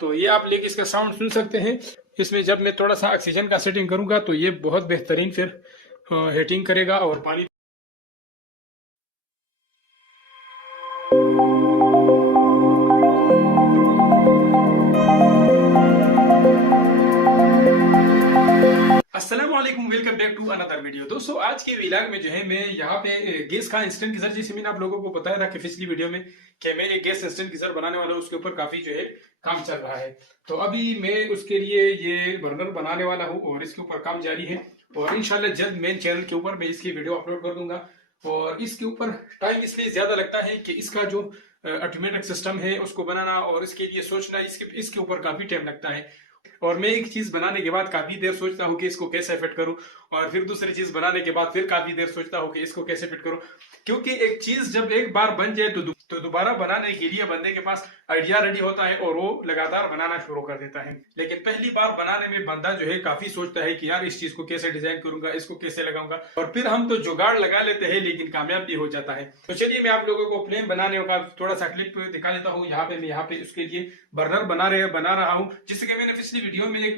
तो ये आप लेके इसका साउंड सुन सकते हैं। इसमें जब मैं थोड़ा सा ऑक्सीजन का सेटिंग करूंगा तो ये बहुत बेहतरीन फिर हीटिंग करेगा और पानी। अस्सलाम वालेकुम, welcome back to another video. दोस्तों आज के व्लॉग में जो है मैं यहाँ पे गैस का इंस्टेंट गीजर, जैसे मैंने आप लोगों को बताया था कि पिछली वीडियो में कि मैं एक गैस इंस्टेंट गीजर बनाने वाला हूँ, उसके ऊपर काफी जो है काम चल रहा है। तो अभी मैं उसके लिए ये बर्नर बनाने वाला हूँ और इसके ऊपर काम जारी है और इंशाल्लाह जल्द मेन चैनल के ऊपर मैं इसकी वीडियो अपलोड कर दूंगा। और इसके ऊपर टाइम इसलिए ज्यादा लगता है कि इसका जो ऑटोमेटिक सिस्टम है उसको बनाना और इसके लिए सोचना, इसके ऊपर काफी टाइम लगता है। और मैं एक चीज बनाने के बाद काफी देर सोचता हूँ कि इसको कैसे फिट करूं, और फिर दूसरी चीज बनाने के बाद फिर काफी देर सोचता हूँ कि इसको कैसे फिट करूं। क्योंकि एक चीज जब एक बार बन जाए तो दोबारा बनाने के लिए बंदे के पास आइडिया रेडी होता है और वो लगातार बनाना शुरू कर देता है। लेकिन पहली बार बनाने में बंदा जो है काफी सोचता है कि यार इस चीज को कैसे डिजाइन करूंगा, इसको कैसे लगाऊंगा, और फिर हम तो जुगाड़ लगा लेते हैं लेकिन कामयाब भी हो जाता है। तो चलिए मैं आप लोगों को फ्लेम बनाने का थोड़ा सा क्लिप दिखा देता हूँ। यहाँ पे उसके लिए बर्नर बना रहा हूँ, जिससे कि मैंने पिछली वीडियो में एक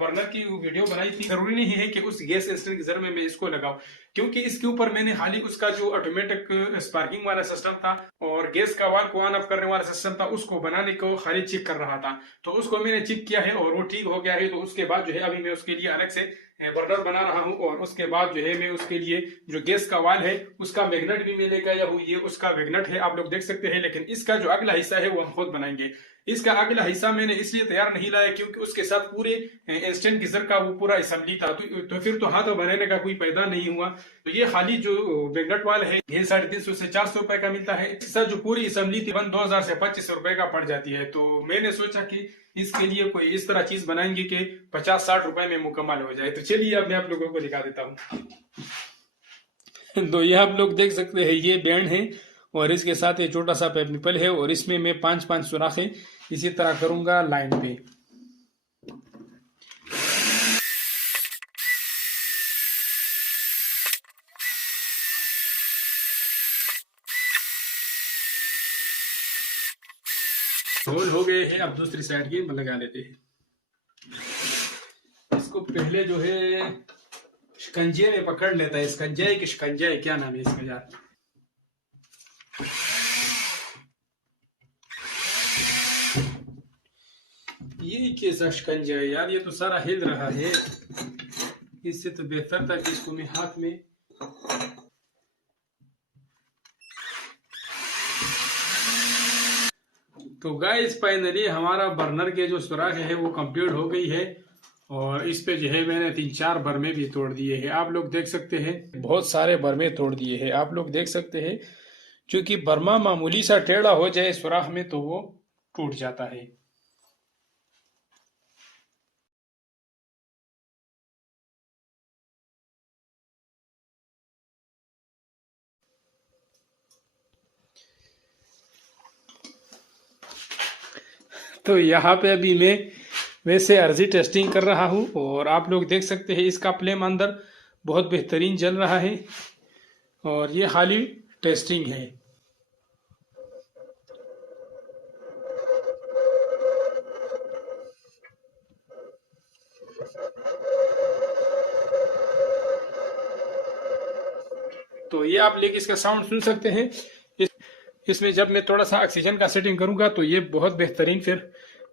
बर्नर की वीडियो बनाई थी। जरूरी नहीं है कि उस गैस इंस्टेंट गीजर में मैं इसको लगाऊं, क्योंकि इसके ऊपर मैंने हाल ही उसका जो ऑटोमेटिक स्पार्किंग वाला सिस्टम था और गैस का वाल्व को ऑन ऑफ करने वाला सिस्टम था, उसको बनाने को खाली चेक कर रहा था। तो उसको मैंने चेक किया है और वो ठीक हो गया है। तो उसके बाद जो है अभी मैं उसके लिए अलग से बर्नर बना रहा हूं और उसके बाद जो है मैं उसके लिए जो गैस का वाल्व है उसका मैग्नेट भी मैं लेकर आया हूं। ये उसका मैग्नेट है, आप लोग देख सकते हैं। लेकिन इसका जो अगला हिस्सा है वो हम खुद बनाएंगे। इसका अगला हिस्सा मैंने इसलिए तैयार नहीं लाया क्योंकि उसके साथ पूरे इंस्टेंट गीजर का वो पूरा असेंबली था, तो फिर तो हाथ बनाने का कोई फायदा नहीं हुआ। तो ये खाली जो मैग्नेट वाला है ये 350 से 400 रुपए का मिलता है। इसका जो पूरी असेंबली थी 2000 से 2500 रुपए का पड़ जाती है। तो मैंने सोचा कि इसके लिए कोई इस तरह चीज बनाएंगे कि 50-60 रुपए में मुकम्मल हो जाए। तो चलिए अब मैं आप लोगों को दिखा देता हूँ। तो ये आप लोग देख सकते हैं, ये बैंड है और इसके साथ ये छोटा सा पेपल है और इसमें मैं 5-5 सुराखे इसी तरह करूंगा लाइन पे। होल हो गए हैं, अब दूसरी साइड की लगा लेते हैं। इसको पहले जो है शिकंजे में पकड़ लेता है। शिकंजे की शिकंजे क्या नाम है इसका यार? ये कैसा शिकंजा है यार? ये तो सारा हिल रहा है। इससे तो बेहतर था कि इसको मैं हाथ में तो गाइस फाइनली हमारा बर्नर के जो सुराख है वो कंप्लीट हो गई है और इस पे जो है मैंने 3-4 बर्मे भी तोड़ दिए हैं। आप लोग देख सकते हैं, बहुत सारे बर्मे तोड़ दिए हैं। आप लोग देख सकते हैं, क्योंकि बर्मा मामूली सा टेढ़ा हो जाए सुराख में तो वो टूट जाता है। तो यहाँ पे अभी मैं वैसे अर्जी टेस्टिंग कर रहा हूँ और आप लोग देख सकते हैं इसका फ्लेम अंदर बहुत बेहतरीन जल रहा है और ये खाली टेस्टिंग है। तो ये आप लेके इसका साउंड सुन सकते हैं। इसमें जब मैं थोड़ा सा ऑक्सीजन का सेटिंग करूंगा तो ये बहुत बेहतरीन फिर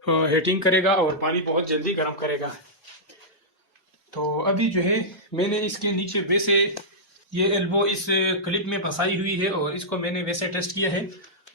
हीटिंग करेगा और पानी बहुत जल्दी गर्म करेगा। तो अभी जो है मैंने इसके नीचे वैसे ये एल्बो इस क्लिप में फंसाई हुई है और इसको मैंने वैसे टेस्ट किया है,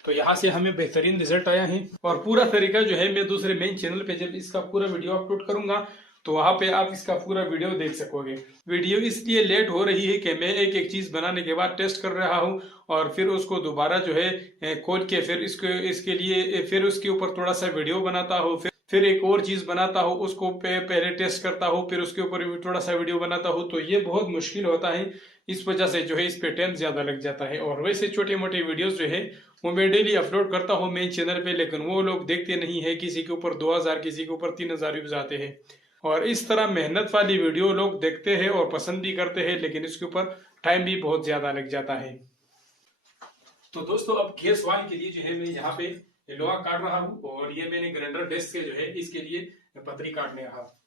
तो यहाँ से हमें बेहतरीन रिजल्ट आया है। और पूरा तरीका जो है मैं दूसरे मेन चैनल पे जब इसका पूरा वीडियो अपलोड करूंगा तो वहां पे आप इसका पूरा वीडियो देख सकोगे। वीडियो इसलिए लेट हो रही है कि मैं एक एक चीज बनाने के बाद टेस्ट कर रहा हूँ और फिर उसको दोबारा जो है खोल के फिर इसके लिए फिर उसके ऊपर थोड़ा सा वीडियो बनाता हूँ, फिर एक और चीज बनाता हूँ, उसको पहले टेस्ट करता हूँ, फिर उसके ऊपर थोड़ा सा वीडियो बनाता हूँ। तो ये बहुत मुश्किल होता है, इस वजह से जो है इस पे टाइम ज्यादा लग जाता है। और वैसे छोटे मोटे वीडियोस जो है वो मैं डेली अपलोड करता हूँ मेन चैनल पे, लेकिन वो लोग देखते नहीं है। किसी के ऊपर 2000, किसी के ऊपर 3000 व्यूज आते हैं। और इस तरह मेहनत वाली वीडियो लोग देखते हैं और पसंद भी करते हैं, लेकिन इसके ऊपर टाइम भी बहुत ज्यादा लग जाता है। तो दोस्तों अब गैस वाइन के लिए जो है मैं यहाँ पे लोहा काट रहा हूँ, और ये मैंने ग्राइंडर डेस्क के जो है इसके लिए पतरी काटने रहा।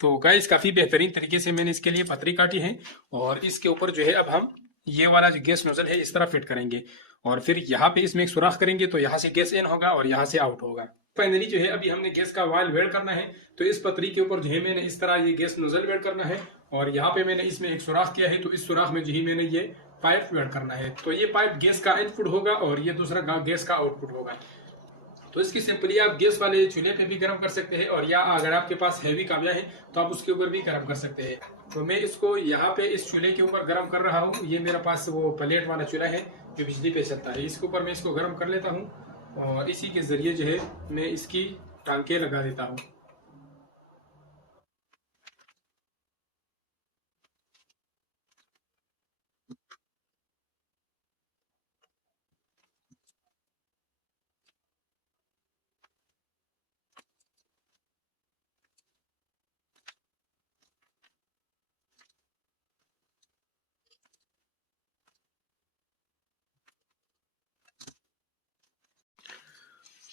तो गाइस काफी बेहतरीन तरीके से मैंने इसके लिए पतरी काटी है, और इसके ऊपर जो है अब हम ये वाला जो गैस नोजल है इस तरह फिट करेंगे, और फिर यहाँ पे इसमें एक सुराख करेंगे, तो यहाँ से गैस इन होगा और यहाँ से आउट होगा। फाइनली जो है अभी हमने गैस का वायल वेल्ड करना है, तो इस पतरी के ऊपर जो है मैंने इस तरह ये गैस नोजल वेल्ड करना है, और यहाँ पे मैंने इसमें एक सुराख किया है, तो इस सुराख में जो है मैंने ये पाइप वेल्ड करना है। तो ये पाइप गैस का इनपुट होगा और ये दूसरा गैस का आउटपुट होगा। तो इसकी सिंपली आप गैस वाले चूल्हे पे भी गर्म कर सकते हैं, और या अगर आपके पास हैवी काव्या है तो आप उसके ऊपर भी गर्म कर सकते हैं। तो मैं इसको यहाँ पे इस चूल्हे के ऊपर गर्म कर रहा हूँ। ये मेरे पास वो प्लेट वाला चूल्हा है जो बिजली पे चलता है, इसके ऊपर मैं इसको गर्म कर लेता हूँ, और इसी के जरिए जो है मैं इसकी टांके लगा देता हूँ।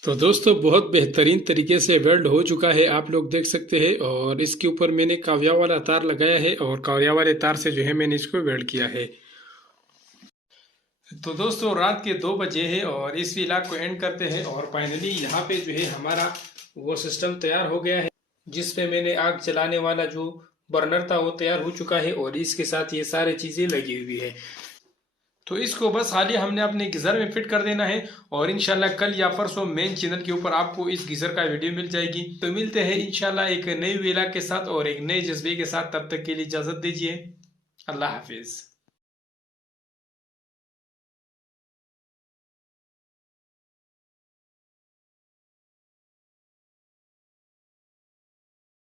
तो दोस्तों बहुत बेहतरीन तरीके से वेल्ड हो चुका है, आप लोग देख सकते हैं। और इसके ऊपर मैंने काव्या वाला तार लगाया है, और काव्या वाले तार से जो है मैंने इसको वेल्ड किया है। तो दोस्तों रात के 2 बजे है, और इस व्लॉग को एंड करते हैं। और फाइनली यहाँ पे जो है हमारा वो सिस्टम तैयार हो गया है, जिसपे मैंने आग जलाने वाला जो बर्नर था वो तैयार हो चुका है, और इसके साथ ये सारी चीजें लगी हुई है। तो इसको बस हाल ही हमने अपने गीजर में फिट कर देना है, और इंशाल्लाह कल या परसों मेन चैनल के ऊपर आपको इस गीजर का वीडियो मिल जाएगी। तो मिलते हैं इंशाल्लाह एक नई व्लॉग के साथ और एक नए जज्बे के साथ। तब तक के लिए इजाजत दीजिए। अल्लाह हाफिज।